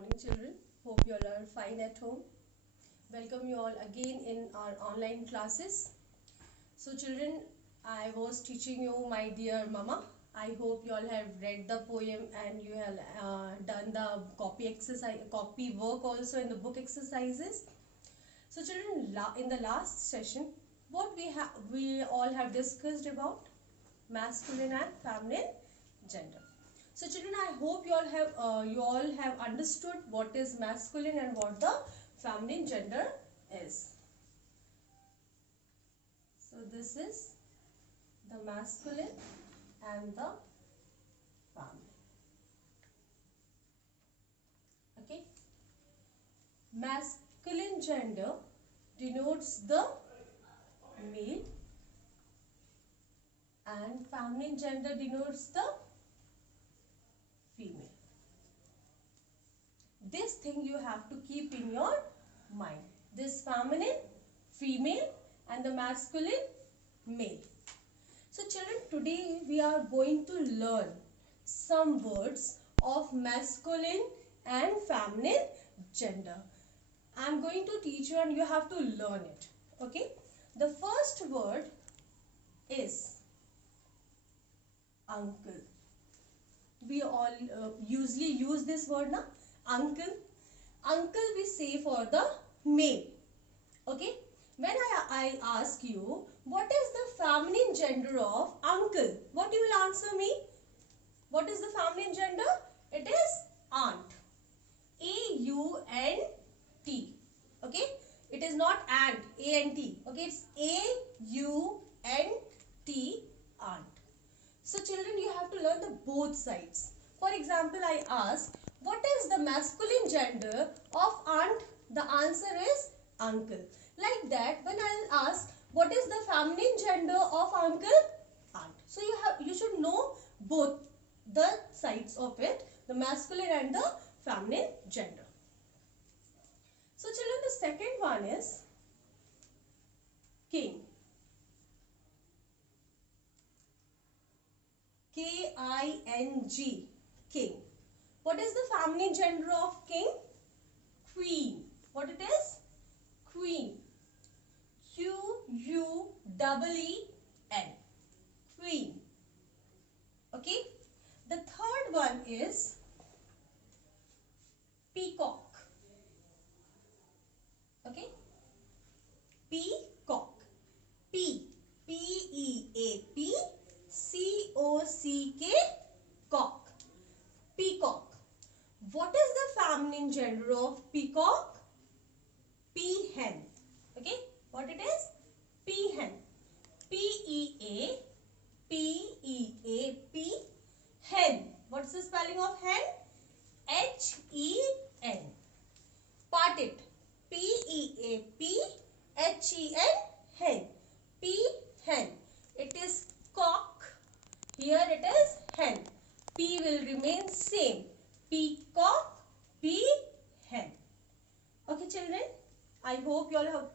morning, children. Hope you all are fine at home. Welcome you all again in our online classes. So children, I was teaching you my dear mama. I hope you all have read the poem and you have done the copy exercise, copy work also in the book exercises. So children, in the last session, what we all have discussed about masculine and feminine gender. So children, I hope you all have understood what is masculine and what the feminine gender is. So this is the masculine and the feminine. Okay. Masculine gender denotes the male and feminine gender denotes the female. This thing you have to keep in your mind. This feminine, female and the masculine, male. So children, today we are going to learn some words of masculine and feminine gender. I am going to teach you and you have to learn it. Okay. The first word is uncle. We all usually use this word now, uncle. Uncle we say for the male. Okay. When I ask you, what is the feminine gender of uncle? What you will answer me? What is the feminine gender? It is aunt. A-U-N-T. Okay. It is not aunt, A-N-T. Okay. It's A-U-N-T, aunt. So children, you have to learn the both sides. For example, I ask, what is the masculine gender of aunt? The answer is uncle. Like that, when I will ask, what is the feminine gender of uncle? Aunt. So you should know both the sides of it, the masculine and the feminine gender. So children, the second one is king. K-I-N-G, king. What is the feminine gender of king? Queen. What it is? Queen. Q-U-E-E-N. Queen. Okay. The third one is peacock. Okay. Peacock. P. P-E-A-P. C-O-C-K, cock. Peacock. What is the feminine gender of peacock? Peahen. Okay. What it is? Peahen. P-E-A-P-E-A-P. Hen. What's the spelling of hen? H-E-N. Parted. P-E-A-P-H-E-N. Hen. Peahen. It is cock. Here it is hen. P will remain same. Peacock, peahen. Okay children, I hope you all have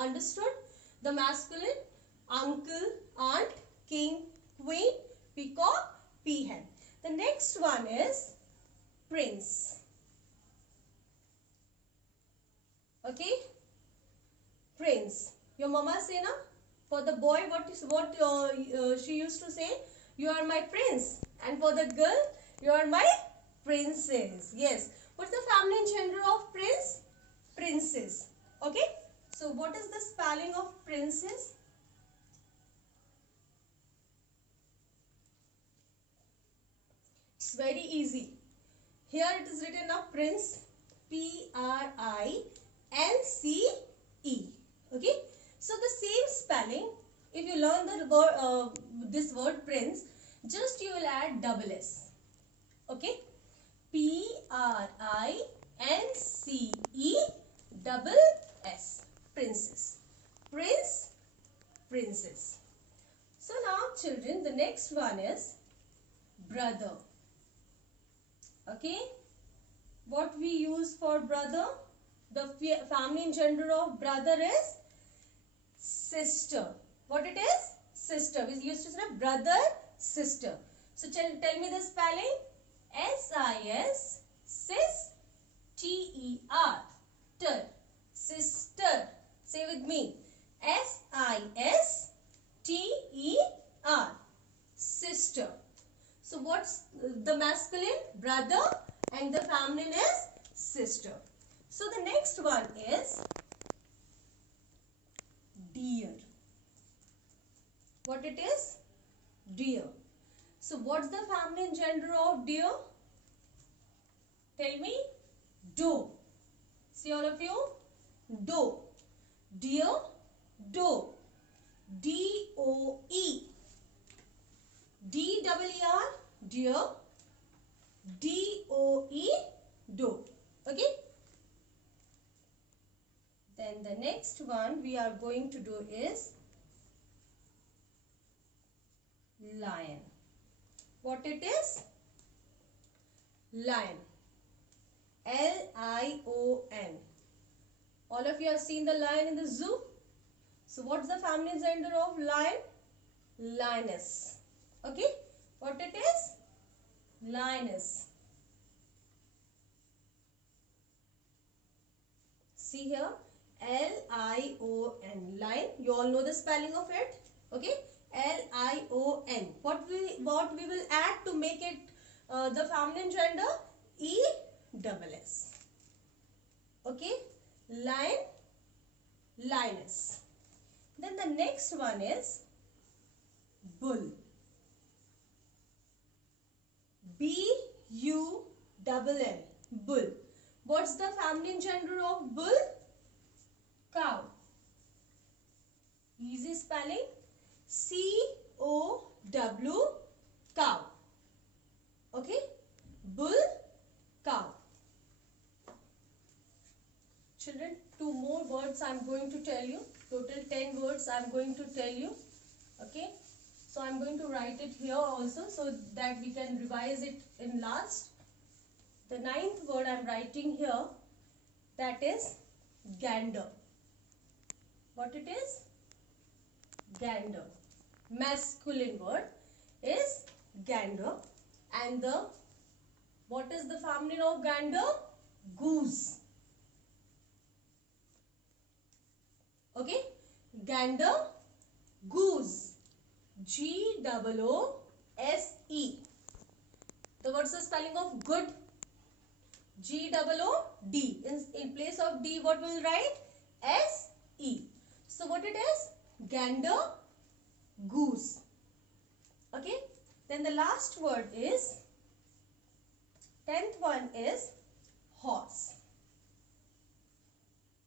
understood the masculine, uncle, aunt, king, queen, peacock, peahen. The next one is prince. Okay, prince. Your mama say na? For the boy, what she used to say? You are my prince. And for the girl, you are my princess. Yes. What's the feminine gender of prince? Princess. Okay. So what is the spelling of princess? It's very easy. Here it is written up prince. P-R-I-N-C-E. Okay. So the same spelling, if you learn the word, this word prince, just you will add double S. Okay. P-R-I-N-C-E double S. Princess. Prince, princess. So now children, the next one is brother. Okay. What we use for brother? The feminine gender of brother is sister. What it is? Sister. We used to say brother, sister. So tell me the spelling. S-I-S, sis, with me. S-I-S-T-E-R. Sister. So what's the masculine? Brother, and the feminine is sister. So the next one is dear. What it is? Dear. So what's the feminine gender of dear? Tell me. Do. See all of you? Do. Dear, do. D-O-E. D-E-E-R, dear. D-O-E, do. Okay? Then the next one we are going to do is lion. What it is? Lion. L-I-O-N. All of you have seen the lion in the zoo. So what's the feminine gender of lion? Lioness. Okay? What it is? Lioness. See here. L-I-O-N. Lion. You all know the spelling of it. Okay? L-I-O-N. What we will add to make it the feminine gender? E-double-S. Okay? Lion, lioness. Then the next one is bull. B-U-L-L. Bull. What's the feminine gender of bull? Cow. Easy spelling. C-O-W. Cow. Okay? Bull, cow. Children, 2 more words I am going to tell you. Total 10 words I am going to tell you. Okay? So I am going to write it here also so that we can revise it in last. The 9th word I am writing here, that is gander. What it is? Gander. Masculine word is gander. And what is the feminine of gander? Goose. Okay? Gander, goose. G-O-O-S-E. So what's the spelling of good? G-O-O-D. In place of D, what will write? S-E. So what it is? Gander, goose. Okay? Then the last word is, 10th one is horse.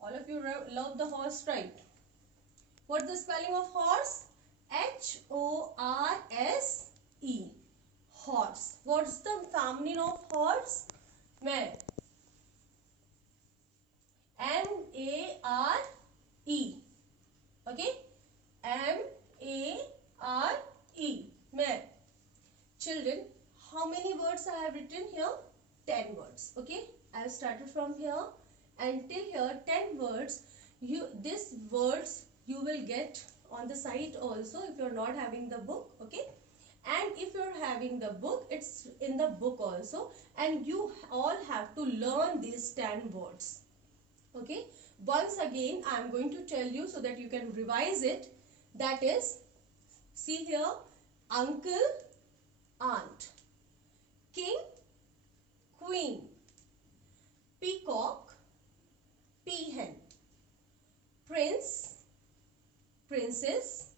All of you love the horse, right? What's the spelling of horse? H-O-R-S-E. Horse. What's the feminine of horse? Mare. M-A-R-E. Okay? M-A-R-E. Mare. Children, how many words I have written here? 10 words. Okay? I have started from here until here 10 words. These words you will get on the site also if you are not having the book. Okay? And if you are having the book, it's in the book also. And you all have to learn these 10 words. Okay? Once again, I am going to tell you so that you can revise it. That is, see here, uncle, aunt, king, queen, peacock, peahen, prince, princess,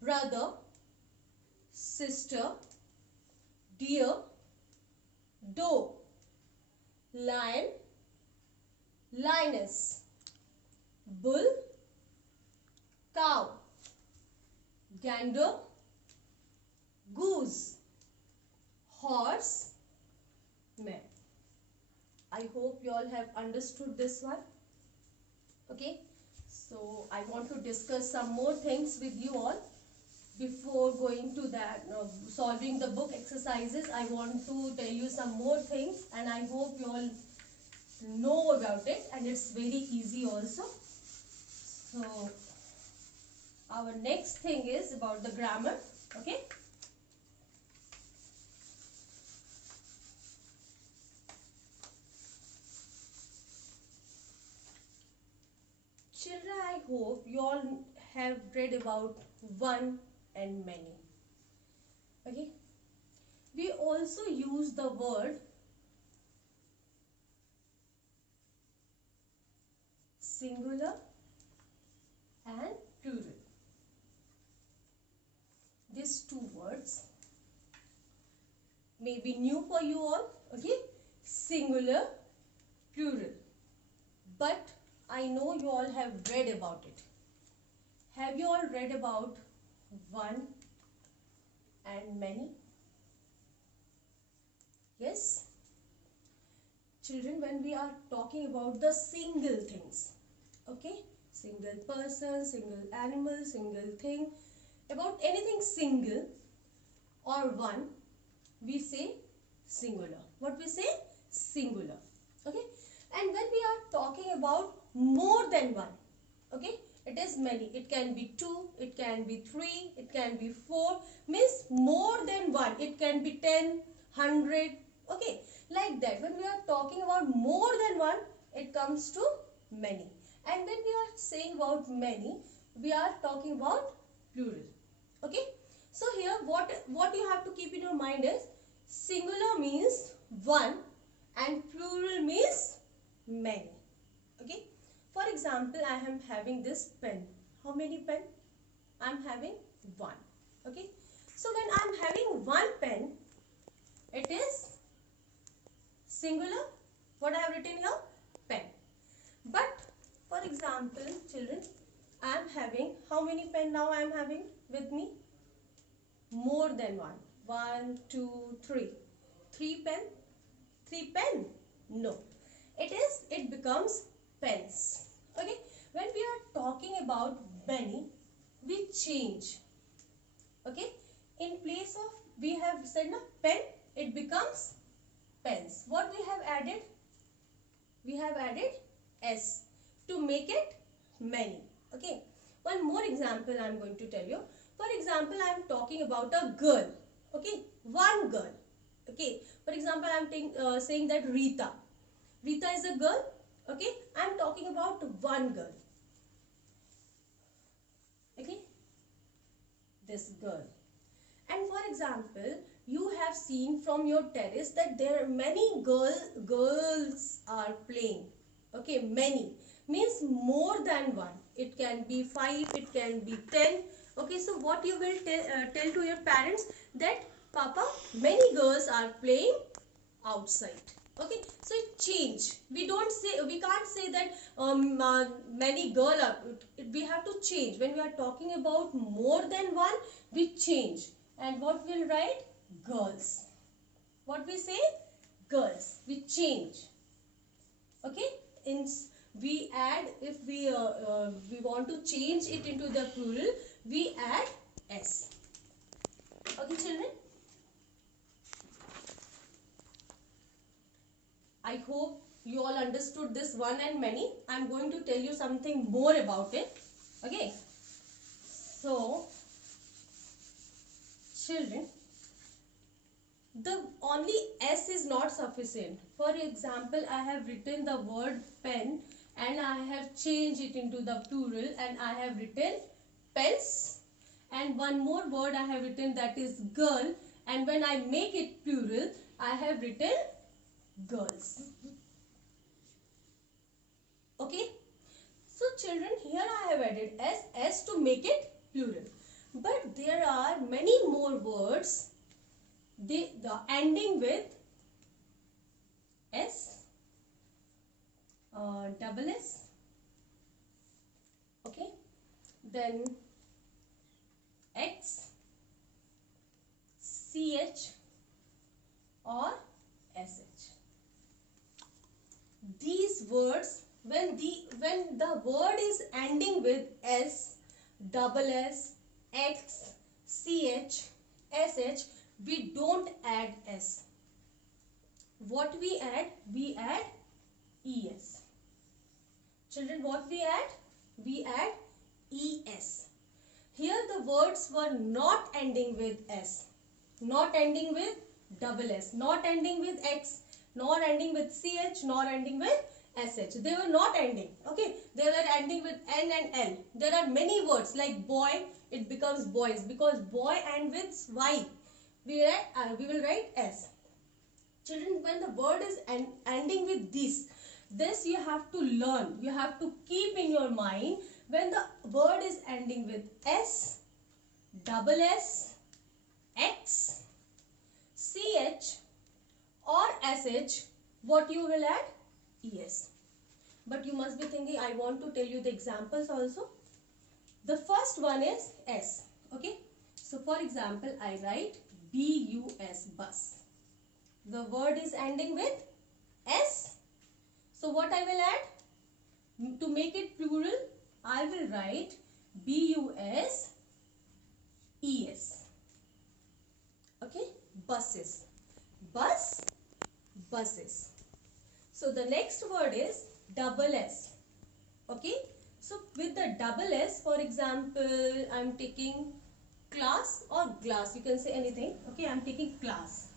brother, sister, deer, doe, lion, lioness, bull, cow, gander, goose, horse, mare. I hope you all have understood this one. Okay, so I want to discuss some more things with you all. Before going to that, solving the book exercises, I want to tell you some more things, and I hope you all know about it, and it's very easy also. So our next thing is about the grammar. Okay. Children, children, I hope you all have read about one and many. Okay. We also use the word singular and plural. These two words may be new for you all. Okay. Singular, plural. But I know you all have read about it. Have you all read about one and many? Yes? Children, when we are talking about the single things, okay? Single person, single animal, single thing, about anything single or one, we say singular. What we say? Singular. Okay? And when we are talking about more than one, okay, it is many. It can be 2, it can be 3, it can be 4, means more than one. It can be 10, 100, okay, like that. When we are talking about more than one, it comes to many. And when we are saying about many, we are talking about plural. Okay. So here what you have to keep in your mind is singular means one and plural means many. Okay. For example, I am having this pen. How many pen? I am having one. Okay. So when I am having one pen, it is singular. What I have written here? Pen. But for example, children, I am having how many pen now I am having with me? More than one. 1, 2, 3. 3 pen? 3 pen? No. It becomes pens. Okay. When we are talking about many, we change. Okay. In place of we have said na pen, it becomes pens. What we have added? We have added s to make it many. Okay. One more example I am going to tell you. For example, I am talking about a girl. Okay. One girl. Okay. For example, I am saying that Rita. Rita is a girl. Okay. I am talking about one girl. Okay. This girl. And for example, you have seen from your terrace that there are many girls are playing. Okay. Many. Means more than one. It can be 5. It can be 10. Okay, so what you will tell to your parents that Papa, many girls are playing outside. Okay, so it change. We can't say that many girls are. We have to change. When we are talking about more than one, we change. And what we'll write? Girls. What we say? Girls. We change. Okay, we add, if we want to change it into the plural, we add s. Okay, children, I hope you all understood this one and many. I am going to tell you something more about it. Okay, so children, the only s is not sufficient. For example, I have written the word pen and I have changed it into the plural and I have written pens, and one more word I have written, that is girl, and when I make it plural, I have written girls. Okay. So children, here I have added s to make it plural. But there are many more words, the ending with s, double s, okay, then x, ch or sh. These words, when the word is ending with s, double s, x, ch, sh, we don't add s. What we add? We add es. Children, what we add? We add es. Here the words were not ending with s, not ending with double s, not ending with x, nor ending with ch, nor ending with sh. They were not ending. Okay, they were ending with n and l. There are many words like boy, it becomes boys because boy and with y. We will write s. Children, when the word is ending with this you have to learn. You have to keep in your mind when the word is ending with s, double s, x, ch or sh, what you will add? Es. But you must be thinking, I want to tell you the examples also. The first one is s. Okay. So for example, I write bus, bus. The word is ending with s. So what I will add? To make it plural, I will write bus es. Okay, buses. Bus, buses. So the next word is double s. Okay, so with the double s, for example, I am taking class or glass. You can say anything. Okay, I am taking class.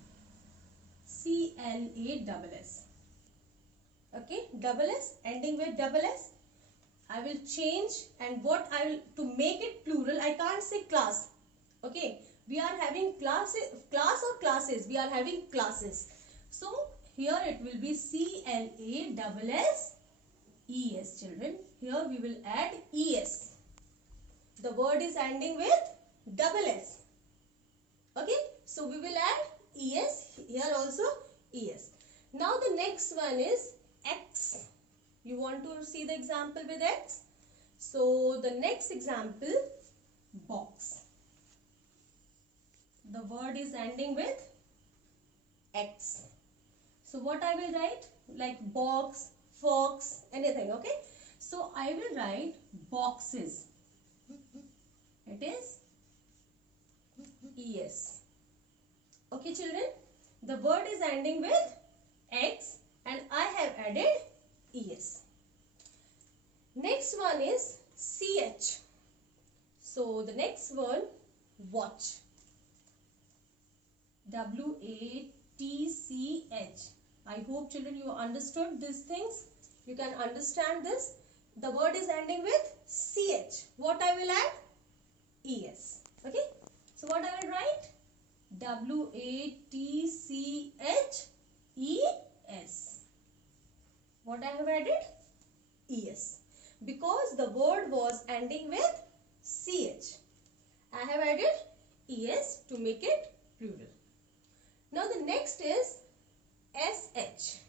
CLASS. Okay, double s ending with double s. I will change, and what I will, to make it plural, I can't say class. Okay, we are having class or classes. We are having classes. So here it will be CLASS, children. Here we will add es. The word is ending with double s. Okay, so we will add es here also, es. Now the next one is x. You want to see the example with x? So the next example, box. The word is ending with x. So what I will write? Like box, fox, anything. Okay. So I will write boxes. It is es. Okay, children. The word is ending with x and I have added es. Next one is ch. So the next one, watch. WATCH. I hope children you understood these things. You can understand this. The word is ending with ch. What I will add? Es. Okay. So what I will write? WATCHES. What I have added? Es. Because the word was ending with ch. I have added es to make it plural. Now the next is sh.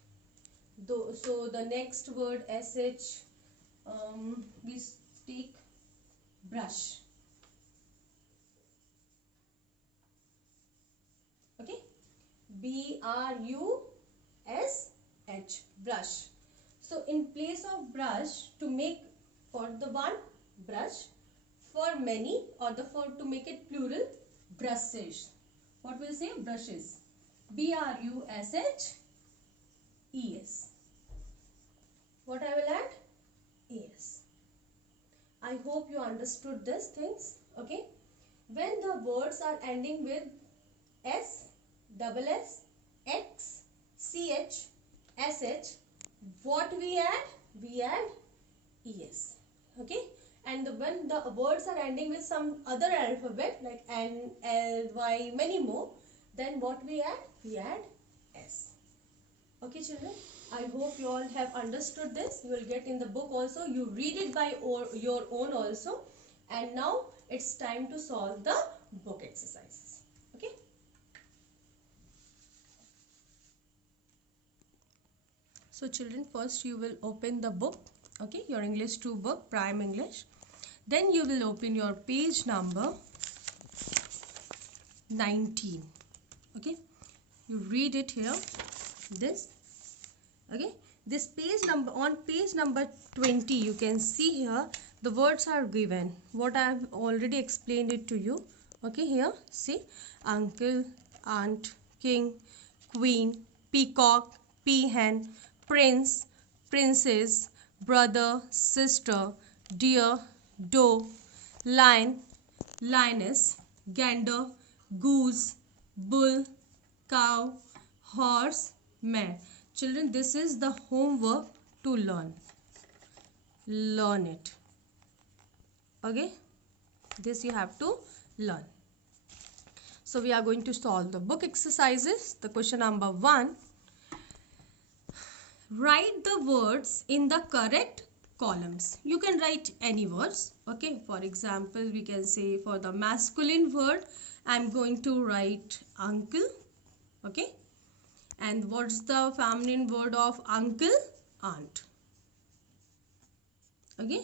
So the next word sh, we take brush. Okay, BRUSH, brush. So in place of brush, to make for the one brush, for many, or to make it plural, brushes. What will say? Brushes. BRUSHES. What I will add? Es. I hope you understood these things. Okay. When the words are ending with s, double s, x, ch, sh, what we add? We add es. Okay. And when the words are ending with some other alphabet like N, L, Y, many more, then what we add? We add s. Okay, children. I hope you all have understood this. You will get in the book also. You read it by your own also. And now it's time to solve the book exercises. Okay. So children, first you will open the book. Okay, your English 2 book, Prime English. Then you will open your page number 19. Okay, you read it here. This. Okay, this page number, on page number 20, you can see here the words are given. What I have already explained it to you. Okay, here see uncle, aunt, king, queen, peacock, peahen, prince, princess, brother, sister, deer, doe, lion, lioness, gander, goose, bull, cow, horse, mare. Children, this is the homework to learn it. Okay, this you have to learn. So we are going to solve the book exercises. The question number 1, write the words in the correct columns. You can write any words. Okay, for example, we can say for the masculine word, I'm going to write uncle. Okay, and what's the feminine word of uncle? Aunt. Okay,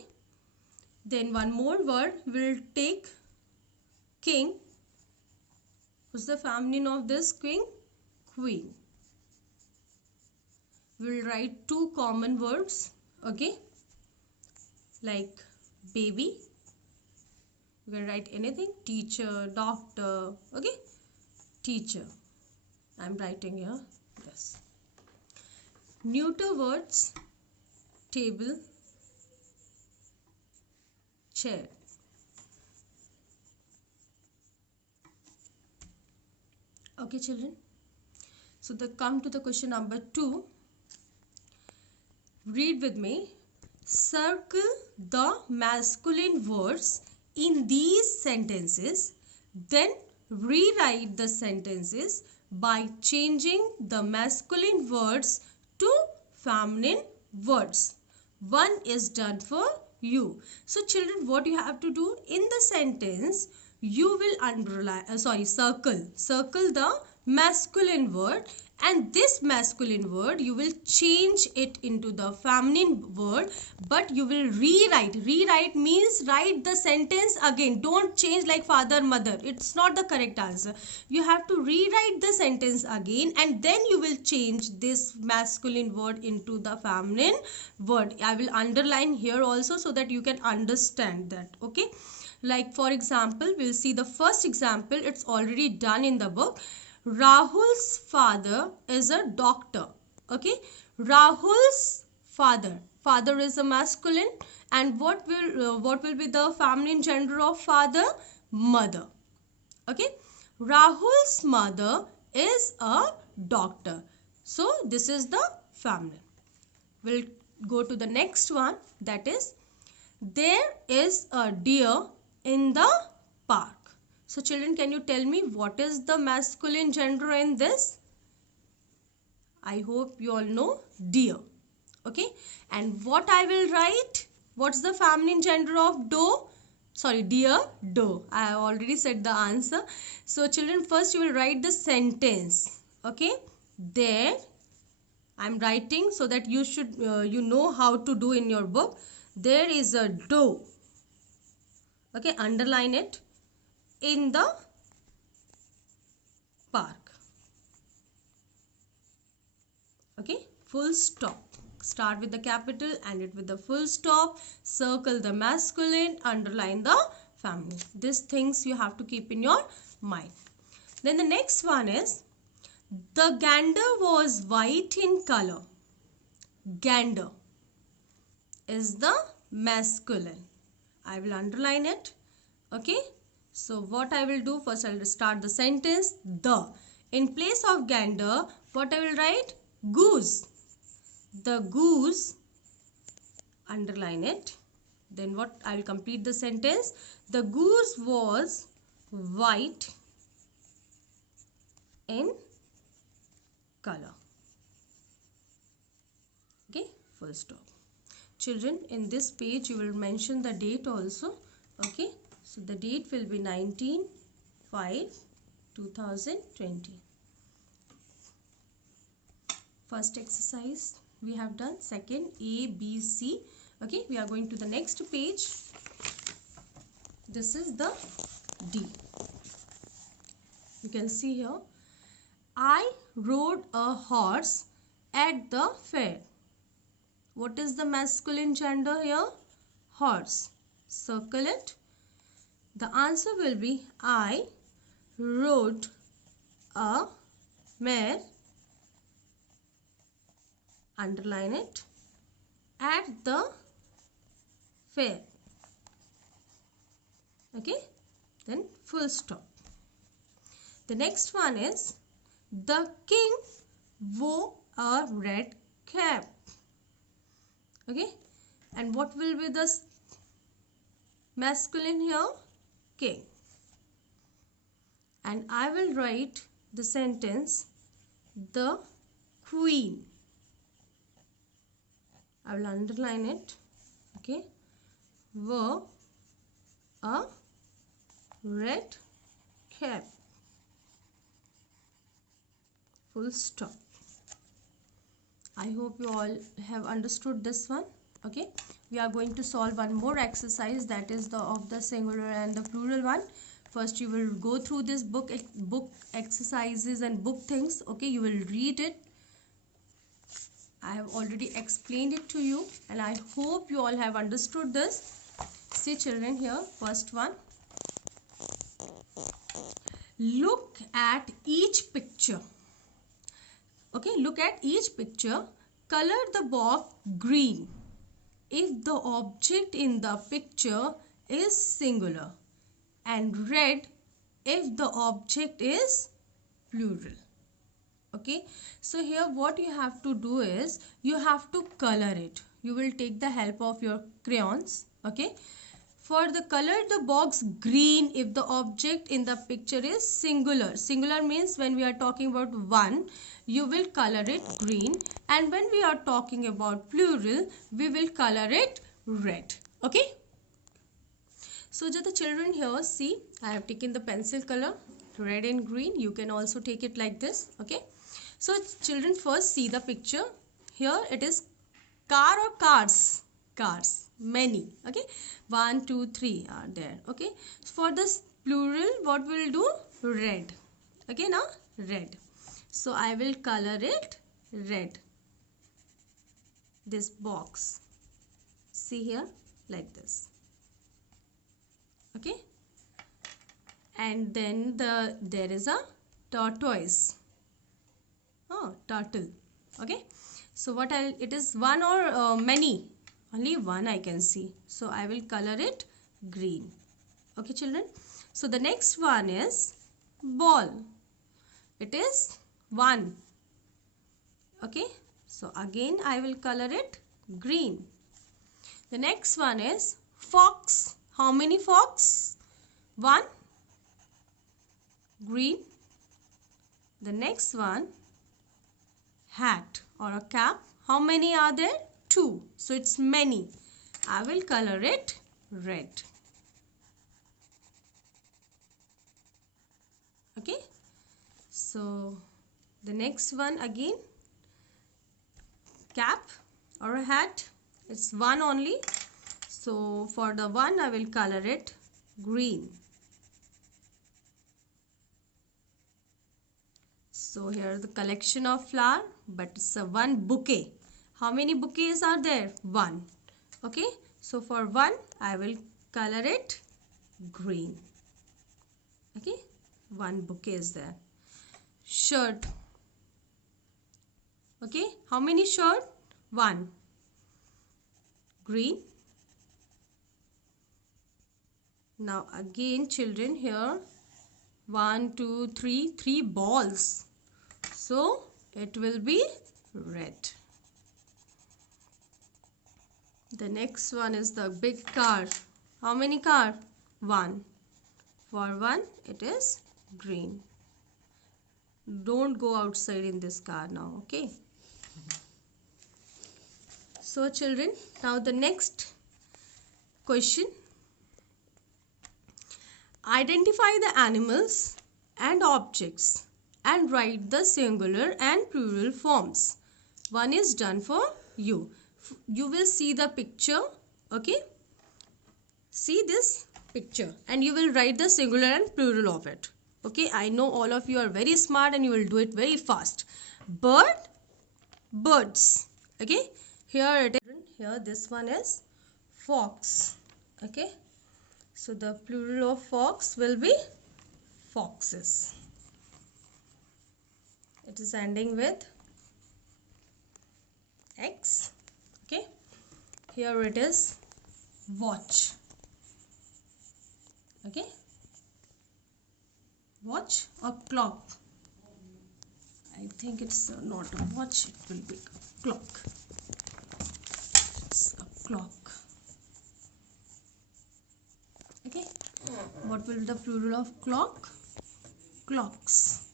then one more word, we'll take king. What's the feminine of this king? Queen. We'll write 2 common words. Okay, like baby. You can write anything. Teacher, doctor. Okay, teacher. I'm writing here. Yes. Neuter words, table, chair. Okay, children. So come to the question number 2. Read with me. Circle the masculine words in these sentences. Then rewrite the sentences by changing the masculine words to feminine words. 1 is done for you. So children, what you have to do in the sentence, you will circle the masculine word, and this masculine word you will change it into the feminine word, but you will rewrite means write the sentence again. Don't change like father, mother. It's not the correct answer. You have to rewrite the sentence again, and then you will change this masculine word into the feminine word. I will underline here also so that you can understand that. Okay, like for example, we'll see the first example. It's already done in the book. Rahul's father is a doctor. Okay, Rahul's father is a masculine, and what will be the feminine gender of father? Mother. Okay, Rahul's mother is a doctor, so this is the feminine. We'll go to the next one, that is, there is a deer in the park. So children, can you tell me what is the masculine gender in this? I hope you all know deer. Okay, and what I will write? What's the feminine gender of deer? Doe. I have already said the answer. So children, first you will write the sentence. Okay, there I'm writing so that you should you know how to do in your book. There is a doe. Okay, underline it. In the park. Okay, full stop. Start with the capital, end it with the full stop. Circle the masculine, underline the feminine. These things you have to keep in your mind. Then the next one is, the gander was white in color. Gander is the masculine. I will underline it. Okay. So what I will do, first I will start the sentence, the. In place of gander, what I will write? Goose. The goose, underline it. Then what I will complete the sentence? The goose was white in color. Okay, full stop. Children, in this page you will mention the date also. Okay. So the date will be 19/5/2020. First exercise we have done. Second, A, B, C. Okay, we are going to the next page. This is the D. You can see here. I rode a horse at the fair. What is the masculine gender here? Horse. Circle it. The answer will be, I rode a mare, underline it, at the fair. Okay, then full stop. The next one is, the king wore a red cap. Okay, and what will be the masculine here? King. And I will write the sentence, the queen. I will underline it. Okay, wore a red cap. Full stop. I hope you all have understood this one. Okay, we are going to solve one more exercise, that is the of the singular and the plural one. First you will go through this book exercises and book things. Okay, you will read it. I have already explained it to you and I hope you all have understood this. See children, here first one. Look at each picture. Okay, look at each picture. Color the box green if the object in the picture is singular, and red if the object is plural. Okay, so here what you have to do is you have to color it. You will take the help of your crayons. Okay, for the color the box green if the object in the picture is singular. Singular means when we are talking about one, you will color it green, and when we are talking about plural, we will color it red. Okay, so just the children here, see, I have taken the pencil color red and green. You can also take it like this. Okay, so children, first see the picture. Here it is car or cars? Cars, many. Okay, 1 2 3 are there. Okay, for this plural what will do? Red. Okay, now red. So I will color it red, this box. See here, like this. Okay, and then there is a tortoise. Oh, turtle. Okay, so what it is one or many? Only one I can see. So I will color it green. Okay children. So the next one is ball. It is one. Okay, so again I will color it green. The next one is fox. How many fox? One. Green. The next one, hat or a cap. How many are there? Two. So it's many. I will color it red. Okay, so the next one again, cap or a hat. It's one only. So for the one I will color it green. So here is the collection of flower, but it's a one bouquet. How many bouquets are there? One. Okay, so for one I will color it green. Okay, one bouquet is there. Shirt. Okay, how many shirt? One. Green. Now again children, here 1 2 3 3 balls, so it will be red. The next one is the big car. How many car? One. For one it is green. Don't go outside in this car now. Okay, so children, now the next question. Identify the animals and objects and write the singular and plural forms. One is done for you. You will see the picture. Okay, see this picture and you will write the singular and plural of it. Okay, I know all of you are very smart and you will do it very fast. Bird, birds. Okay, here it is. Here this one is fox. Okay, so the plural of fox will be foxes. It is ending with X. Okay, here it is watch. Okay, watch or clock. I think it's not a watch, it will be a clock. clock. Okay, what will be the plural of clock? Clocks.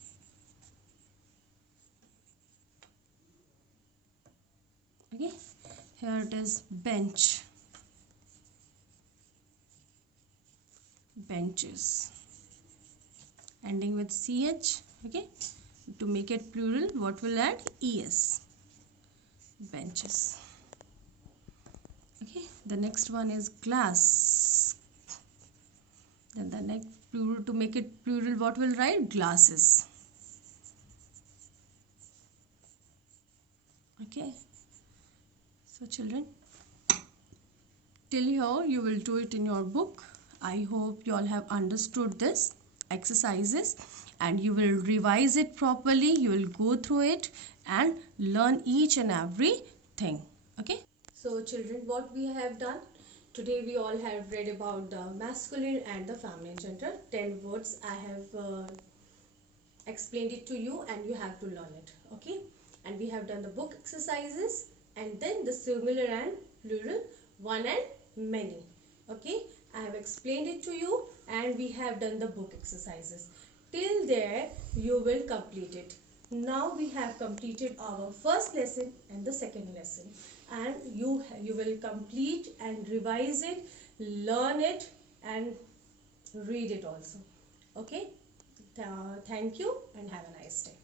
Okay, here it is bench. Benches. Ending with ch. Okay, to make it plural, what will add? Es. Benches. Okay, the next one is glass. Then the next plural, to make it plural, what will write? Glasses. Okay, so children, till here you will do it in your book. I hope you all have understood this exercises and you will revise it properly. You will go through it and learn each and every thing. Okay, so children, what we have done today, we all have read about the masculine and the feminine gender. 10 words I have explained it to you and you have to learn it. Okay, and we have done the book exercises and then the singular and plural, one and many. Okay, I have explained it to you and we have done the book exercises. Till there you will complete it. Now we have completed our first lesson and the second lesson, and you will complete and revise it, learn it and read it also. Okay, thank you and have a nice day.